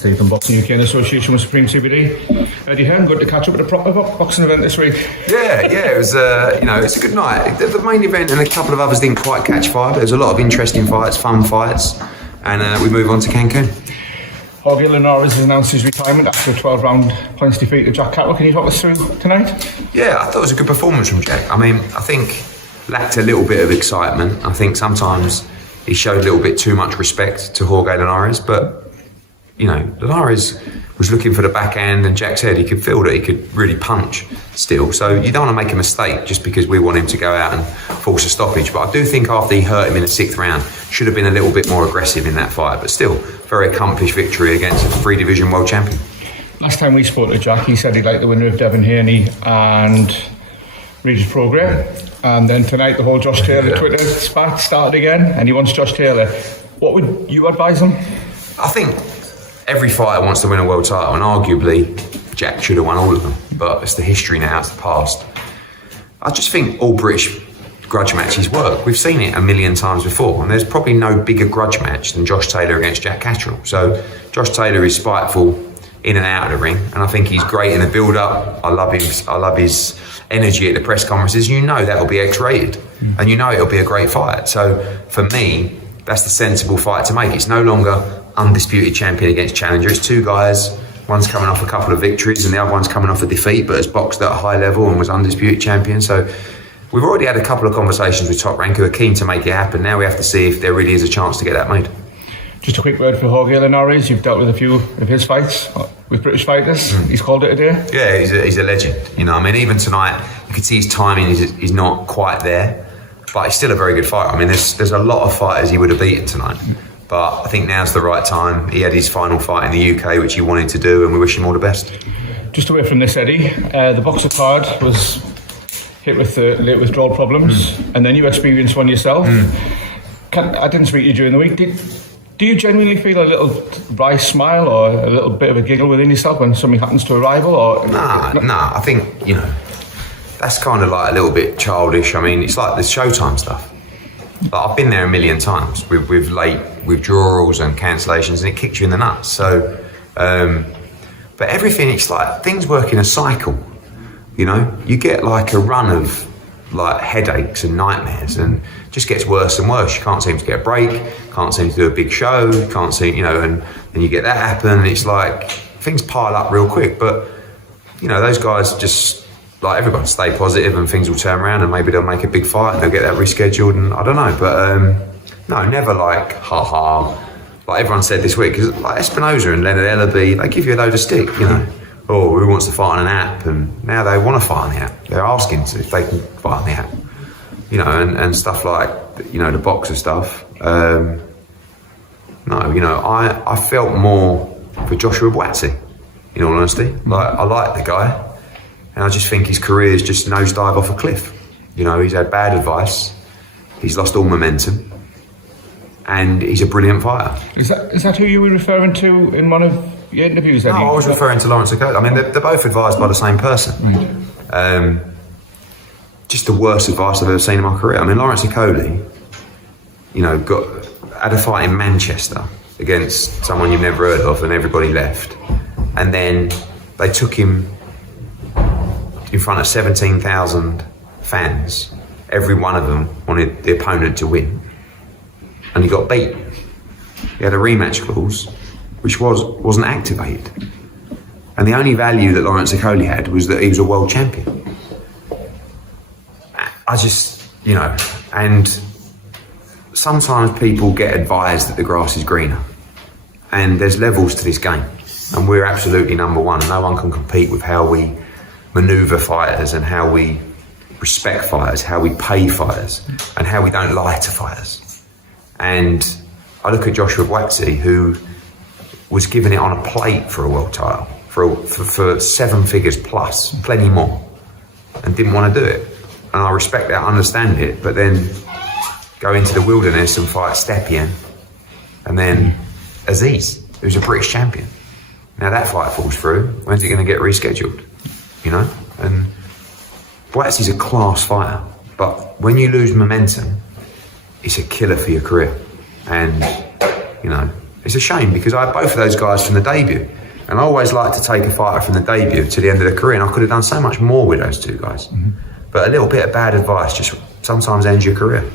Stephen, Boxing UK in association with Supreme CBD. Eddie Hearn, good to catch up at a proper boxing event this week. Yeah, it was, it's a good night. The main event and a couple of others didn't quite catch fire, but there's a lot of interesting fights, fun fights, and we move on to Cancun. Jorge Linares has announced his retirement after a 12-round points defeat to Jack Catwell. Can you talk us through tonight? Yeah, I thought it was a good performance from Jack. I mean, I think lacked a little bit of excitement. I think sometimes he showed a little bit too much respect to Jorge Linares, but, Linares was looking for the backhand, and Jack said he could feel that he could really punch still. So you don't want to make a mistake just because we want him to go out and force a stoppage. But I do think after he hurt him in the 6th round, should have been a little bit more aggressive in that fight. But still, very accomplished victory against a 3-division world champion. Last time we spoke to Jack, he said he liked the winner of Devon Haney and Regis Prograis. And then tonight, the whole Josh Taylor Twitter spat started again, and he wants Josh Taylor. What would you advise him? I think every fighter wants to win a world title, and arguably Jack should have won all of them. But it's the history now, it's the past. I just think all British grudge matches work. We've seen it a million times before, and there's probably no bigger grudge match than Josh Taylor against Jack Catterall. So Josh Taylor is spiteful in and out of the ring, and I think he's great in the build-up. I love his energy at the press conferences. That'll be X-rated, and it'll be a great fight. So for me, that's the sensible fight to make. It's no longer undisputed champion against challenger. It's two guys. One's coming off a couple of victories, and the other one's coming off a defeat, but has boxed at a high level and was undisputed champion. So we've already had a couple of conversations with Top Rank who are keen to make it happen. Now we have to see if there really is a chance to get that made. Just a quick word for Jorge Linares. You've dealt with a few of his fights with British fighters. He's called it a day. Yeah, he's a legend. Even tonight, you can see his timing is not quite there, but he's still a very good fighter. There's a lot of fighters he would have beaten tonight, but I think now's the right time. He had his final fight in the UK, which he wanted to do, and we wish him all the best. Just away from this, Eddie, the boxer card was hit with late withdrawal problems, and then you experienced one yourself. I didn't speak to you during the week. Do you genuinely feel a little wry smile or a little bit of a giggle within yourself when something happens to a rival? Nah, I think, that's kind of like a little bit childish. It's like the Showtime stuff. I've been there a million times with late withdrawals and cancellations, and it kicks you in the nuts. So, but everything, it's like things work in a cycle. You get like a run of like headaches and nightmares, and just gets worse and worse. You can't seem to get a break, can't seem to do a big show, can't seem, and then you get that happen, and it's like things pile up real quick. But those guys just, like everyone, stay positive and things will turn around, and maybe they'll make a big fight and they'll get that rescheduled, and I don't know. But no, never like like everyone said this week, because like Espinosa and Leonard Ellaby, they give you a load of stick, oh, who wants to fight on an app? And now they want to fight on the app. They're asking if they can fight on the app. And stuff like, the boxer stuff. I felt more for Joshua Buatsi, in all honesty. I like the guy, and I just think his career's just nosedive off a cliff. He's had bad advice, he's lost all momentum, and he's a brilliant fighter. Is that who you were referring to in one of your interviews? No, I was referring to Lawrence Okolie. They're both advised by the same person. Right. Just the worst advice I've ever seen in my career. Lawrence Okolie, had a fight in Manchester against someone you've never heard of, and everybody left. And then they took him in front of 17,000 fans. Every one of them wanted the opponent to win, and he got beat. He had a rematch clause, which wasn't activated. And the only value that Lawrence Okolie had was that he was a world champion. I just, and sometimes people get advised that the grass is greener, and there's levels to this game, and we're absolutely number one, and no one can compete with how we manoeuvre fighters and how we respect fighters, how we pay fighters, and how we don't lie to fighters. And I look at Joshua Buatsi, who was given it on a plate for a world title, for 7 figures plus, plenty more, and didn't want to do it. And I respect that, I understand it, but then go into the wilderness and fight Stepien, and then Aziz, who's a British champion. Now that fight falls through, when's it going to get rescheduled? And Buatsi's a class fighter, but when you lose momentum, it's a killer for your career. And, It's a shame because I had both of those guys from the debut. And I always like to take a fighter from the debut to the end of the career, and I could have done so much more with those two guys. But a little bit of bad advice just sometimes ends your career.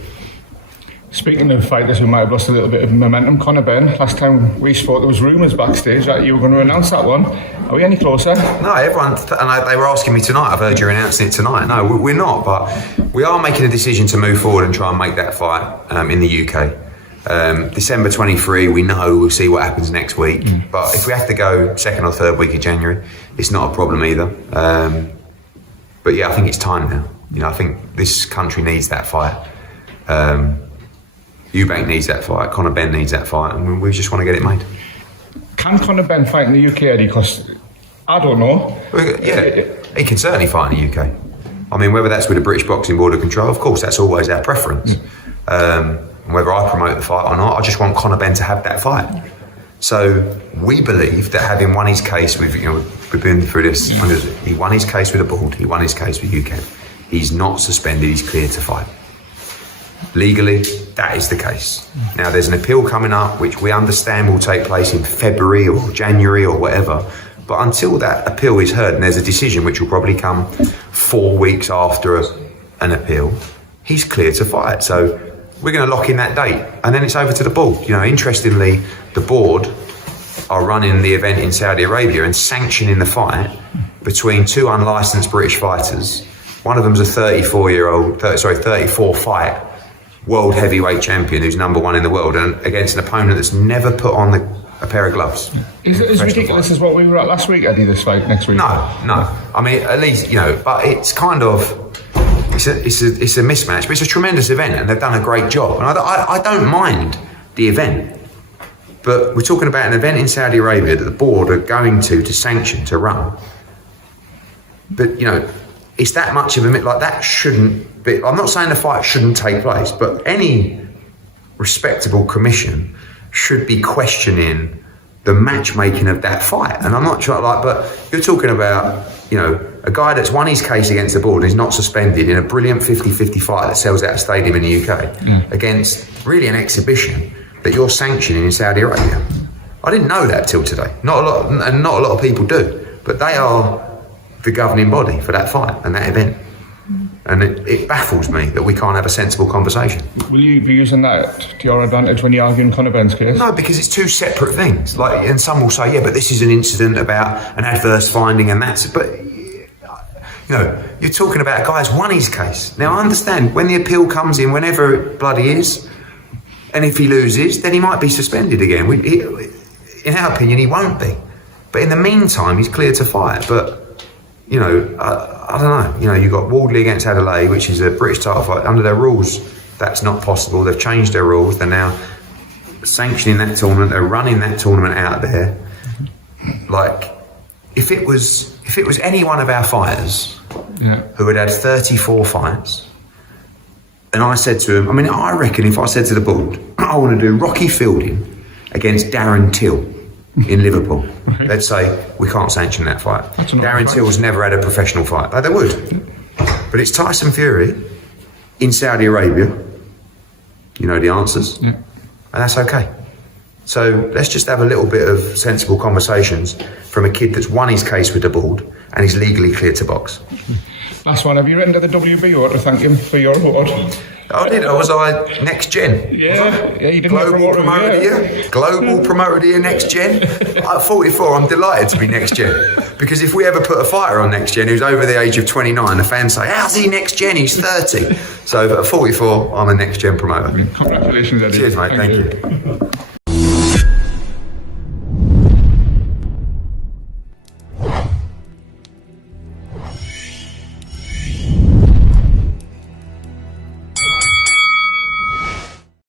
Speaking of fighters who might have lost a little bit of momentum, Conor Benn, last time we spoke there was rumours backstage that you were going to announce that one. Are we any closer? No, everyone, they were asking me tonight, I've heard you're announcing it tonight. No, we're not, but we are making a decision to move forward and try and make that fight in the UK. December 23, we know, we'll see what happens next week. But if we have to go second or third week of January, it's not a problem either. But yeah, I think it's time now. You know, I think this country needs that fight. Eubank needs that fight, Conor Benn needs that fight, and we just want to get it made. Can Conor Benn fight in the UK, Eddie? Because I don't know. Yeah, he can certainly fight in the UK. I mean, whether that's with the British Boxing Board of Control, of course, that's always our preference. Whether I promote the fight or not, I just want Conor Benn to have that fight. So we believe that having won his case with, we've been through this, he won his case with the board, he won his case with UK. He's not suspended, he's cleared to fight. Legally, that is the case. Now, there's an appeal coming up, which we understand will take place in February or January or whatever. But until that appeal is heard, and there's a decision which will probably come 4 weeks after an appeal, he's cleared to fight. So we're going to lock in that date, and then it's over to the board. Interestingly, the board are running the event in Saudi Arabia and sanctioning the fight between two unlicensed British fighters. One of them's a 34 fight world heavyweight champion who's number one in the world, and against an opponent that's never put on a pair of gloves. Is it as ridiculous as what we were at last week, Eddie, this fight next week? No. I mean, at least, but it's kind of, it's a mismatch, but it's a tremendous event and they've done a great job. And I don't mind the event, but we're talking about an event in Saudi Arabia that the board are going to sanction, to run. But, it's that much of a, like, that shouldn't be, I'm not saying the fight shouldn't take place, but any respectable commission should be questioning the matchmaking of that fight. And I'm not sure, but you're talking about, a guy that's won his case against the board and is not suspended in a brilliant 50-50 fight that sells out a stadium in the UK against really an exhibition that you're sanctioning in Saudi Arabia. I didn't know that till today. Not a lot of people do, but they are the governing body for that fight and that event. And it baffles me that we can't have a sensible conversation. Will you be using that to your advantage when you're arguing Conor Benn's case? No, because it's two separate things. And some will say, yeah, but this is an incident about an adverse finding and that's... But, you're talking about a guy who's won his case. Now, I understand, when the appeal comes in, whenever it bloody is, and if he loses, then he might be suspended again. In our opinion, he won't be. But in the meantime, he's cleared to fight. But... I don't know. You've got Wardley against Adelaide, which is a British title fight. Under their rules, that's not possible. They've changed their rules. They're now sanctioning that tournament. They're running that tournament out there. Like, if it was any one of our fighters who had 34 fights, and I said to him, I reckon if I said to the board, I want to do Rocky Fielding against Darren Till in Liverpool, they'd say, we can't sanction that fight. Darren Till's never had a professional fight. They would. But it's Tyson Fury in Saudi Arabia. You know the answers. And that's okay. So let's just have a little bit of sensible conversations from a kid that's won his case with the board and is legally cleared to box. Last one, have you written to the WBO to thank him for your award? I did. Was I Next Gen? Yeah, you didn't Global Promoter of the Year. Global Promoter of the Year, Next Gen. At 44, I'm delighted to be Next Gen. Because if we ever put a fighter on Next Gen who's over the age of 29, the fans say, how's he Next Gen? He's 30. So at 44, I'm a Next Gen promoter. Congratulations, Eddie. Cheers, mate. Thank you.